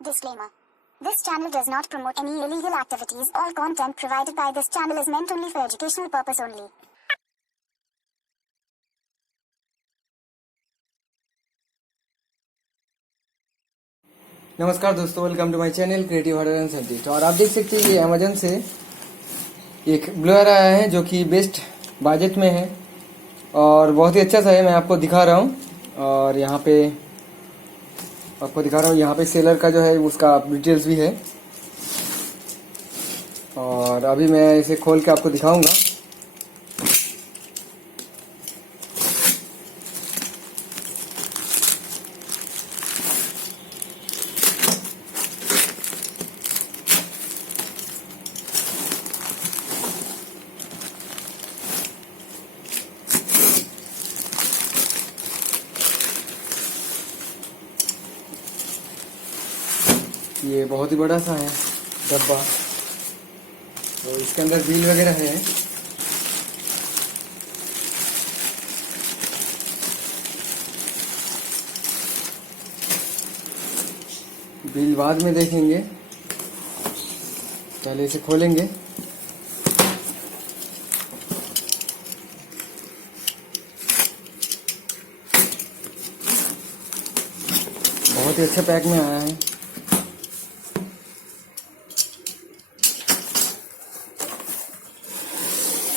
Disclaimer. This channel does not promote any illegal activities. All content provided by this channel is meant only for educational purpose only. नमस्कार दोस्तों, welcome to my channel creative hardware and service. और आप देख सकते हैं ये Amazon से एक ब्लोअर आया है जो कि बेस्ट बजट में है और बहुत ही अच्छा सा है। मैं आपको दिखा रहा हूँ और यहाँ पे आपको दिखा रहा हूँ, यहाँ पे सेलर का जो है उसका डिटेल्स भी है और अभी मैं इसे खोल के आपको दिखाऊंगा। ये बहुत ही बड़ा सा है डब्बा, तो इसके अंदर बिल वगैरह है। बिल बाद में देखेंगे, पहले इसे खोलेंगे। बहुत ही अच्छा पैक में आया है।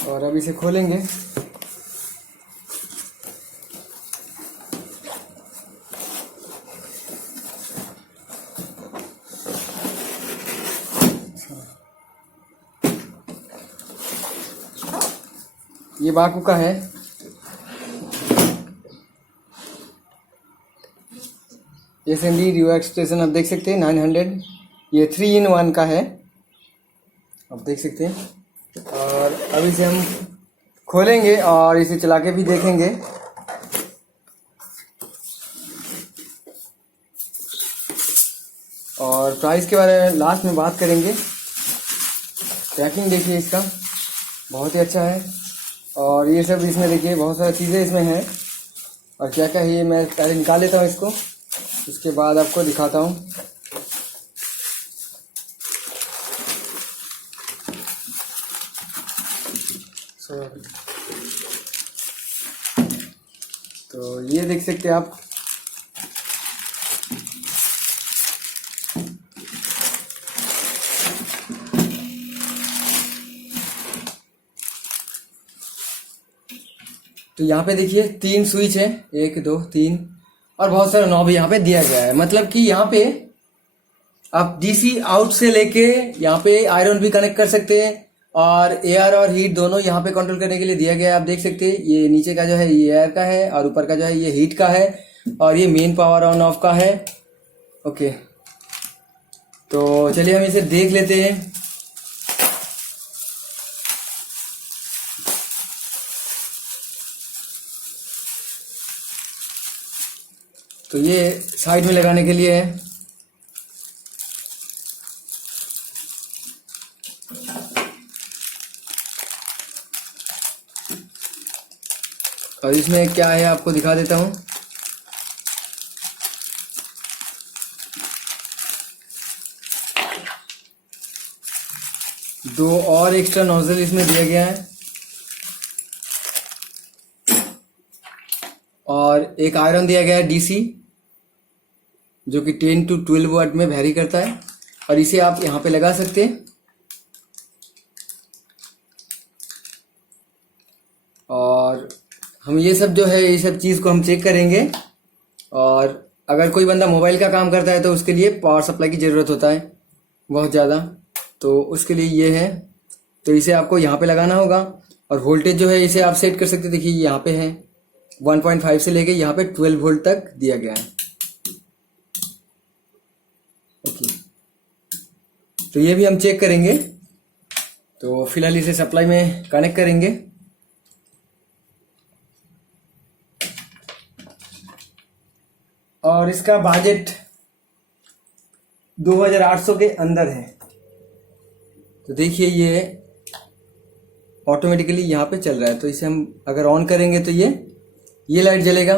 और अब इसे खोलेंगे। ये बाकू का है। SMD रियो एक्सटेंशन आप देख सकते हैं 900। ये 3-in-1 का है, आप देख सकते हैं। और अभी से हम खोलेंगे और इसे चला के भी देखेंगे। और प्राइस के बारे में लास्ट में बात करेंगे। पैकिंग देखिए इसका, बहुत ही अच्छा है। और ये सब इसमें देखिए बहुत सारी चीज़ें इसमें हैं और क्या क्या है ये मैं पहले निकाल लेता हूँ इसको, उसके बाद आपको दिखाता हूँ। तो ये देख सकते हैं आप, तो यहाँ पे देखिए 3 स्विच है, 1 2 3 और बहुत सारा नॉब यहाँ पे दिया गया है। मतलब कि यहाँ पे आप DC आउट से लेके यहाँ पे आयरन भी कनेक्ट कर सकते हैं और एयर और हीट दोनों यहाँ पे कंट्रोल करने के लिए दिया गया है। आप देख सकते हैं ये नीचे का जो है ये एयर का है और ऊपर का जो है ये हीट का है और ये मेन पावर ऑन ऑफ का है। ओके, तो चलिए हम इसे देख लेते हैं। तो ये साइड में लगाने के लिए है। और इसमें क्या है आपको दिखा देता हूँ। दो और एक्स्ट्रा नोजल इसमें दिया गया है और एक आयरन दिया गया है DC, जो कि 10 to 12 वाट में वैरी करता है और इसे आप यहाँ पे लगा सकते हैं। और हम ये सब जो है ये सब चीज़ को हम चेक करेंगे। और अगर कोई बंदा मोबाइल का काम करता है तो उसके लिए पावर सप्लाई की ज़रूरत होता है बहुत ज़्यादा, तो उसके लिए ये है। तो इसे आपको यहाँ पे लगाना होगा और वोल्टेज जो है इसे आप सेट कर सकते हैं। देखिए यहाँ पे है 1.5 से लेके यहाँ पे 12 वोल्ट तक दिया गया है। ओके, तो ये भी हम चेक करेंगे। तो फिलहाल इसे सप्लाई में कनेक्ट करेंगे। और इसका बजट 2800 के अंदर है। तो देखिए ये ऑटोमेटिकली यहाँ पे चल रहा है। तो इसे हम अगर ऑन करेंगे तो ये लाइट जलेगा।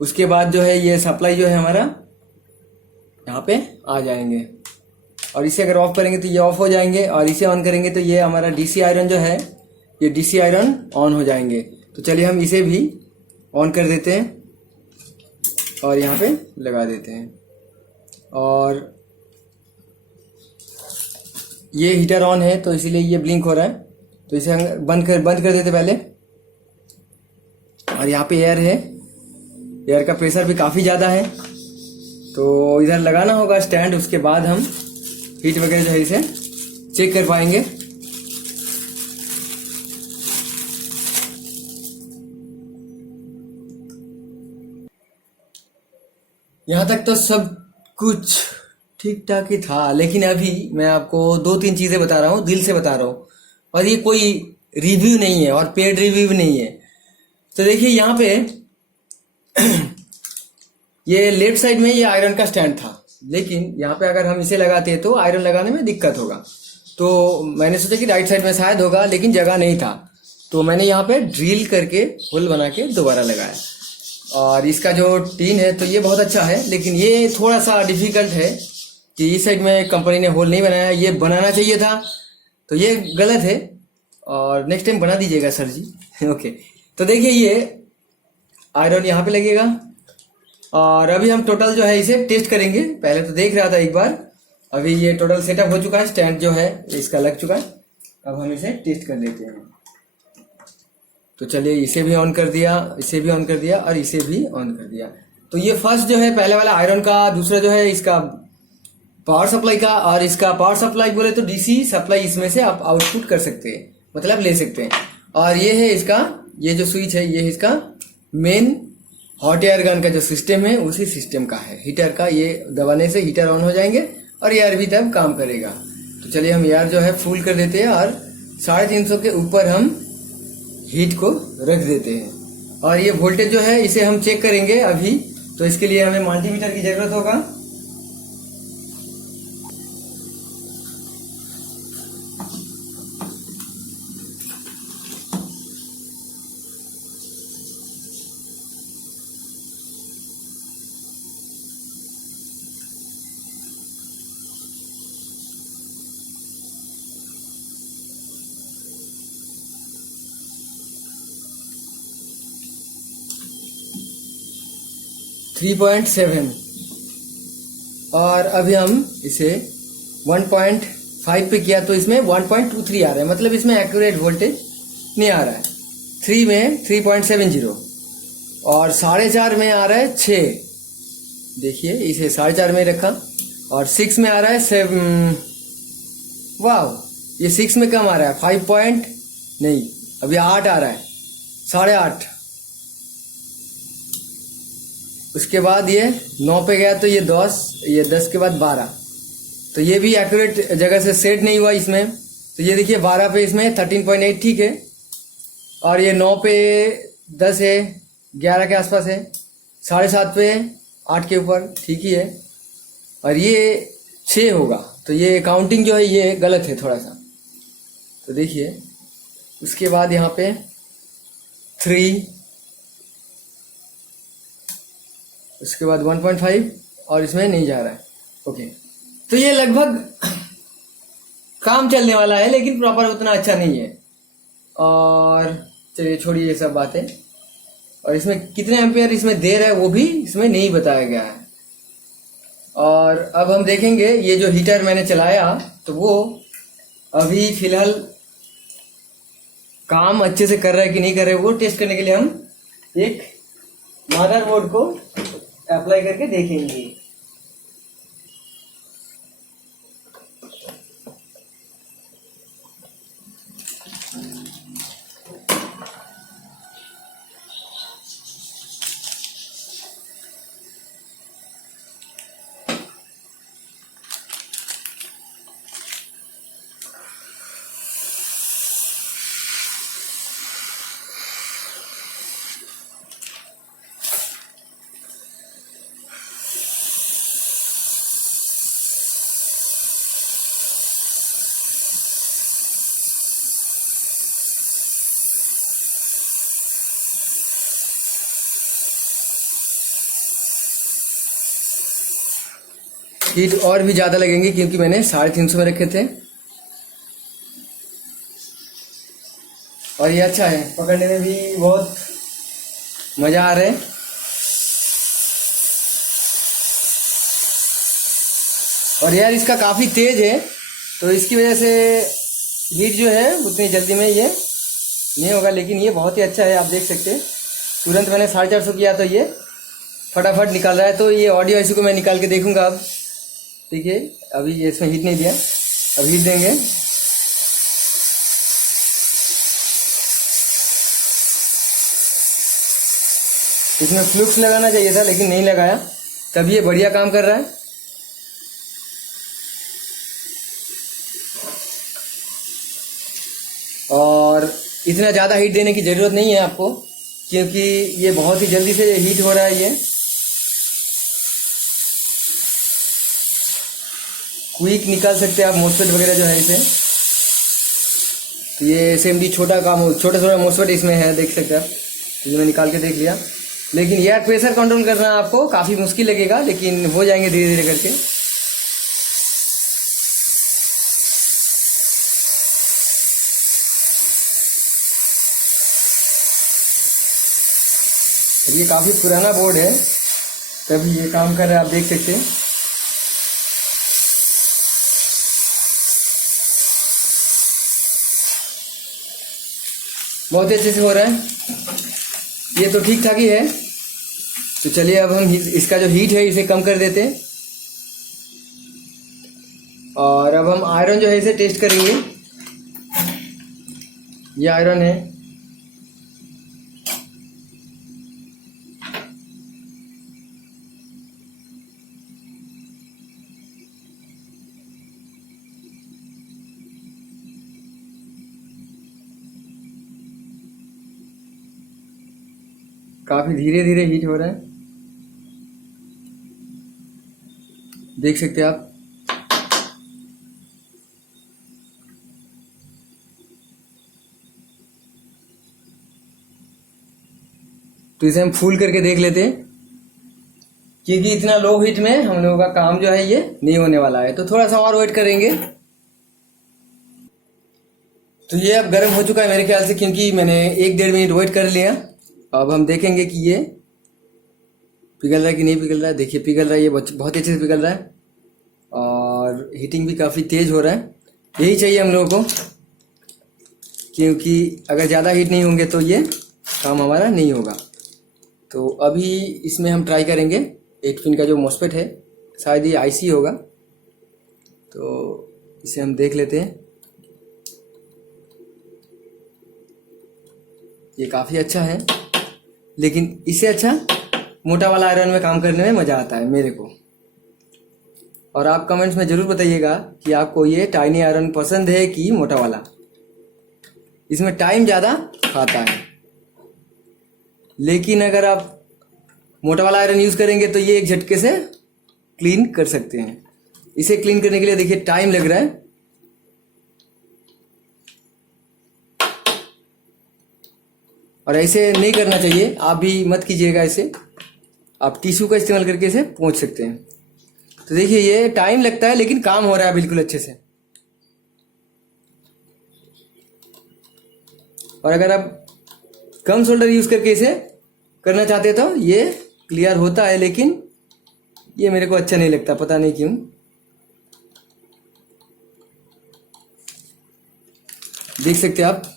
उसके बाद जो है ये सप्लाई जो है हमारा यहाँ पे आ जाएंगे। और इसे अगर ऑफ करेंगे तो ये ऑफ हो जाएंगे, और इसे ऑन करेंगे तो ये हमारा डीसी आयरन जो है, ये डीसी आयरन ऑन हो जाएंगे। तो चलिए हम इसे भी ऑन कर देते हैं और यहाँ पे लगा देते हैं। और ये हीटर ऑन है तो इसीलिए ये ब्लिंक हो रहा है, तो इसे हम बंद कर देते पहले। और यहाँ पे एयर है, एयर का प्रेशर भी काफ़ी ज़्यादा है, तो इधर लगाना होगा स्टैंड, उसके बाद हम हीट वगैरह जो है इसे चेक कर पाएंगे। यहाँ तक तो सब कुछ ठीक ठाक ही था, लेकिन अभी मैं आपको 2-3 चीज़ें बता रहा हूँ, दिल से बता रहा हूँ, और ये कोई रिव्यू नहीं है और पेड रिव्यू भी नहीं है। तो देखिए यहाँ पे ये लेफ्ट साइड में ये आयरन का स्टैंड था, लेकिन यहाँ पे अगर हम इसे लगाते तो आयरन लगाने में दिक्कत होगा। तो मैंने सोचा कि राइट साइड में शायद होगा, लेकिन जगह नहीं था, तो मैंने यहाँ पे ड्रिल करके होल बना के दोबारा लगाया। और इसका जो टीन है तो ये बहुत अच्छा है, लेकिन ये थोड़ा सा डिफिकल्ट है कि इस साइड में कंपनी ने होल नहीं बनाया, ये बनाना चाहिए था, तो ये गलत है, और नेक्स्ट टाइम बना दीजिएगा सर जी। ओके, तो देखिए ये आयरन यहाँ पे लगेगा, और अभी हम टोटल जो है इसे टेस्ट करेंगे। पहले तो देख रहा था एक बार, अभी ये टोटल सेटअप हो चुका है, स्टैंड जो है इसका लग चुका है। अब हम इसे टेस्ट कर लेते हैं। तो चलिए इसे भी ऑन कर दिया, इसे भी ऑन कर दिया, और इसे भी ऑन कर दिया। तो ये फर्स्ट जो है पहले वाला आयरन का, दूसरा जो है इसका पावर सप्लाई का, और इसका पावर सप्लाई बोले तो डीसी सप्लाई इसमें से आप आउटपुट कर सकते हैं, मतलब ले सकते हैं। और ये है इसका, ये जो स्विच है ये इसका मेन हॉट एयर गन का जो सिस्टम है उसी सिस्टम का है, हीटर का। ये दबाने से हीटर ऑन हो जाएंगे और एयर भी तब काम करेगा। तो चलिए हम एयर जो है फुल कर देते हैं, और 350 के ऊपर हम हीट को रख देते हैं। और ये वोल्टेज जो है इसे हम चेक करेंगे अभी, तो इसके लिए हमें मल्टीमीटर की जरूरत होगा। थ्री 3.7, और अभी हम इसे 1.5 पे किया तो इसमें 1.23 आ रहा है, मतलब इसमें एक्यूरेट वोल्टेज नहीं आ रहा है। 3 में 3.70, और 4.5 में आ रहा है 6। देखिए इसे 4.5 में रखा, और 6 में आ रहा है 7। वाह, ये 6 में कम आ रहा है, 5 पॉइंट नहीं, अभी 8 आ रहा है, 8.5। उसके बाद ये 9 पे गया तो ये 10, ये 10 के बाद 12, तो ये भी एक्यूरेट जगह से सेट नहीं हुआ इसमें। तो ये देखिए 12 पे इसमें 13.8 ठीक है, और ये 9 पे 10 है, 11 के आसपास है, 7.5 पे 8 के ऊपर ठीक ही है, और ये 6 होगा, तो ये काउंटिंग जो है ये गलत है थोड़ा सा। तो देखिए उसके बाद यहाँ पे 3, उसके बाद 1.5, और इसमें नहीं जा रहा है। ओके, तो ये लगभग काम चलने वाला है, लेकिन प्रॉपर उतना अच्छा नहीं है। और चलिए छोड़िए ये सब बातें, और इसमें कितने एम्पियर इसमें दे रहा है वो भी इसमें नहीं बताया गया है। और अब हम देखेंगे ये जो हीटर मैंने चलाया तो वो अभी फिलहाल काम अच्छे से कर रहा है कि नहीं कर रहा है, वो टेस्ट करने के लिए हम एक मदरबोर्ड को अप्लाई करके देखेंगे। हीट और भी ज़्यादा लगेंगे क्योंकि मैंने 350 में रखे थे। और ये अच्छा है, पकड़ने में भी बहुत मज़ा आ रहा है। और यार इसका काफ़ी तेज है, तो इसकी वजह से हीट जो है उतनी जल्दी में ये नहीं होगा, लेकिन ये बहुत ही अच्छा है। आप देख सकते हैं तुरंत मैंने 450 किया तो ये फटाफट निकाल रहा है। तो ये ऑडियो ऐसी को मैं निकाल के देखूंगा अब। देखिए अभी ये इसमें हीट नहीं दिया, अब हीट देंगे। इसमें फ्लूक्स लगाना चाहिए था लेकिन नहीं लगाया, तब ये बढ़िया काम कर रहा है। और इतना ज़्यादा हीट देने की ज़रूरत नहीं है आपको, क्योंकि ये बहुत ही जल्दी से हीट हो रहा है। ये क्विक निकाल सकते हैं आप मोसफेट वगैरह जो है इसे। तो ये एसएमडी छोटा छोटा मोसफेट इसमें है, देख सकते हैं आप। तो ये मैं निकाल के देख लिया, लेकिन एयर प्रेशर कंट्रोल करना आपको काफ़ी मुश्किल लगेगा, लेकिन हो जाएंगे धीरे धीरे करके। ये काफ़ी पुराना बोर्ड है, तभी ये काम कर रहा है, आप देख सकते हैं। बहुत अच्छे से हो रहा है, ये तो ठीक ठाक ही है। तो चलिए अब हम इसका जो हीट है इसे कम कर देते हैं, और अब हम आयरन जो है इसे टेस्ट करेंगे। ये आयरन है, काफी धीरे धीरे हीट हो रहा है, देख सकते हैं आप। तो इसे हम फुल करके देख लेते हैं, क्योंकि इतना लो हीट में हम लोगों का काम जो है ये नहीं होने वाला है। तो थोड़ा सा और वेट करेंगे। तो ये अब गर्म हो चुका है मेरे ख्याल से, क्योंकि मैंने 1-1.5 मिनट वेट कर लिया। अब हम देखेंगे कि ये पिघल रहा है कि नहीं पिघल रहा है। देखिए पिघल रहा है, ये बहुत अच्छे से पिघल रहा है, और हीटिंग भी काफ़ी तेज़ हो रहा है। यही चाहिए हम लोगों को, क्योंकि अगर ज़्यादा हीट नहीं होंगे तो ये काम हमारा नहीं होगा। तो अभी इसमें हम ट्राई करेंगे 8 पिन का जो मॉसफेट है, शायद ये आईसी होगा। तो इसे हम देख लेते हैं। ये काफ़ी अच्छा है, लेकिन इससे अच्छा मोटा वाला आयरन में काम करने में मज़ा आता है मेरे को। और आप कमेंट्स में ज़रूर बताइएगा कि आपको ये टाइनी आयरन पसंद है कि मोटा वाला। इसमें टाइम ज़्यादा खाता है, लेकिन अगर आप मोटा वाला आयरन यूज़ करेंगे तो ये एक झटके से क्लीन कर सकते हैं। इसे क्लीन करने के लिए देखिए टाइम लग रहा है, और ऐसे नहीं करना चाहिए, आप भी मत कीजिएगा इसे। आप टिश्यू का इस्तेमाल करके इसे पोंछ सकते हैं। तो देखिए ये टाइम लगता है, लेकिन काम हो रहा है बिल्कुल अच्छे से। और अगर आप कम सोल्डर यूज करके इसे करना चाहते तो ये क्लियर होता है, लेकिन ये मेरे को अच्छा नहीं लगता, पता नहीं क्यों। देख सकते हैं आप।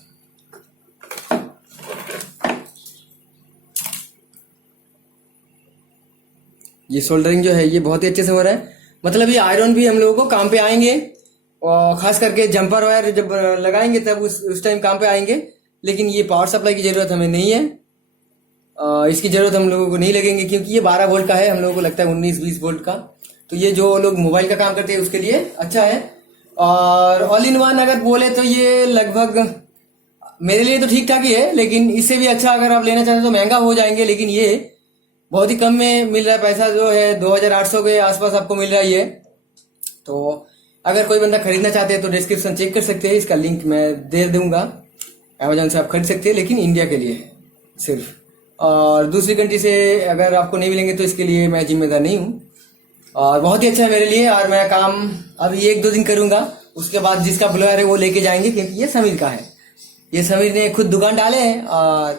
ये सोल्डरिंग जो है ये बहुत ही अच्छे से हो रहा है। मतलब ये आयरन भी हम लोगों को काम पे आएंगे, और खास करके जंपर वायर जब लगाएंगे तब उस टाइम काम पे आएंगे। लेकिन ये पावर सप्लाई की ज़रूरत हमें नहीं है, इसकी ज़रूरत हम लोगों को नहीं लगेंगे, क्योंकि ये 12 वोल्ट का है। हम लोगों को लगता है 19-20 वोल्ट का। तो ये जो लोग मोबाइल का काम करते हैं उसके लिए अच्छा है। और ऑल इन वन अगर बोले तो ये लगभग मेरे लिए तो ठीक ठाक ही है, लेकिन इससे भी अच्छा अगर आप लेना चाहते तो महंगा हो जाएंगे। लेकिन ये बहुत ही कम में मिल रहा है, पैसा जो है 2800 के आसपास आपको मिल रहा है ये। तो अगर कोई बंदा खरीदना चाहते हैं तो डिस्क्रिप्शन चेक कर सकते हैं, इसका लिंक मैं दे दूंगा। अमेजोन से आप खरीद सकते हैं, लेकिन इंडिया के लिए सिर्फ। और दूसरी कंट्री से अगर आपको नहीं मिलेंगे तो इसके लिए मैं जिम्मेदार नहीं हूँ। और बहुत ही अच्छा है मेरे लिए। और मैं काम अभी 1-2 दिन करूंगा, उसके बाद जिसका ब्लोअर है वो लेके जाएंगे, क्योंकि ये समीर का है। ये समीर ने खुद दुकान डाले हैं और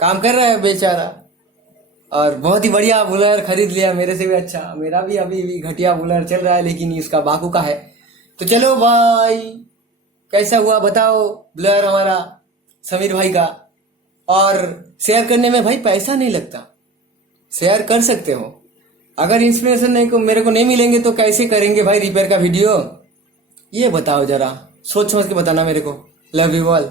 काम कर रहा है बेचारा। और बहुत ही बढ़िया ब्लोअर खरीद लिया, मेरे से भी अच्छा। मेरा भी अभी भी घटिया ब्लोअर चल रहा है, लेकिन इसका बाकू का है। तो चलो भाई, कैसा हुआ बताओ ब्लोअर हमारा समीर भाई का। और शेयर करने में भाई पैसा नहीं लगता, शेयर कर सकते हो। अगर इंस्पिरेशन नहीं को मेरे को नहीं मिलेंगे तो कैसे करेंगे भाई रिपेयर का वीडियो, ये बताओ जरा, सोच समझ के बताना मेरे को। Love you all.